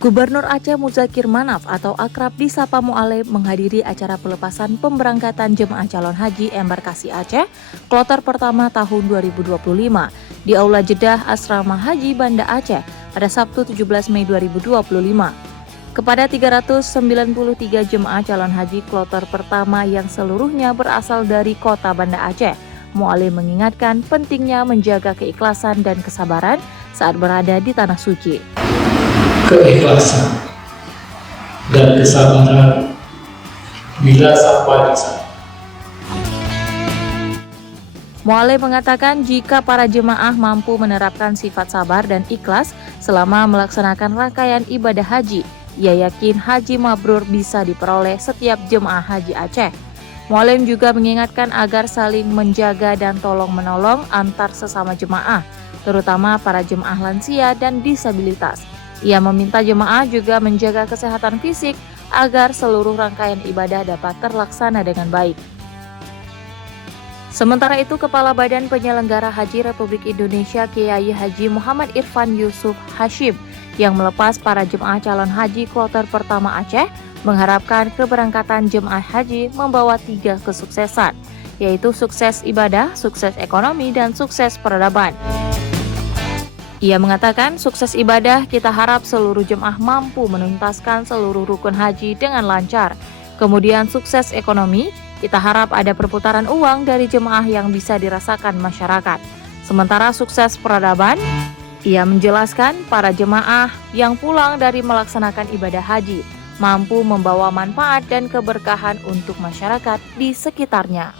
Gubernur Aceh Muzakir Manaf atau akrab disapa Mu'alem menghadiri acara pelepasan pemberangkatan jemaah calon haji embarkasi Aceh kloter pertama tahun 2025 di Aula Jeddah Asrama Haji Banda Aceh pada Sabtu 17 Mei 2025. Kepada 393 jemaah calon haji kloter pertama yang seluruhnya berasal dari kota Banda Aceh, Mu'alem mengingatkan pentingnya menjaga keikhlasan dan kesabaran saat berada di Tanah Suci. Keikhlasan dan kesabaran bila sampai di sana. Mu'alem mengatakan jika para jemaah mampu menerapkan sifat sabar dan ikhlas selama melaksanakan rangkaian ibadah haji, ia yakin haji mabrur bisa diperoleh setiap jemaah haji Aceh. Mu'alem juga mengingatkan agar saling menjaga dan tolong-menolong antar sesama jemaah, terutama para jemaah lansia dan disabilitas. Ia meminta jemaah juga menjaga kesehatan fisik agar seluruh rangkaian ibadah dapat terlaksana dengan baik. Sementara itu, Kepala Badan Penyelenggara Haji Republik Indonesia Kiai Haji Muhammad Irfan Yusuf Hashim yang melepas para jemaah calon haji kloter pertama Aceh mengharapkan keberangkatan jemaah haji membawa 3 kesuksesan, yaitu sukses ibadah, sukses ekonomi, dan sukses peradaban. Ia mengatakan sukses ibadah kita harap seluruh jemaah mampu menuntaskan seluruh rukun haji dengan lancar. Kemudian sukses ekonomi, kita harap ada perputaran uang dari jemaah yang bisa dirasakan masyarakat. Sementara sukses peradaban, ia menjelaskan para jemaah yang pulang dari melaksanakan ibadah haji mampu membawa manfaat dan keberkahan untuk masyarakat di sekitarnya.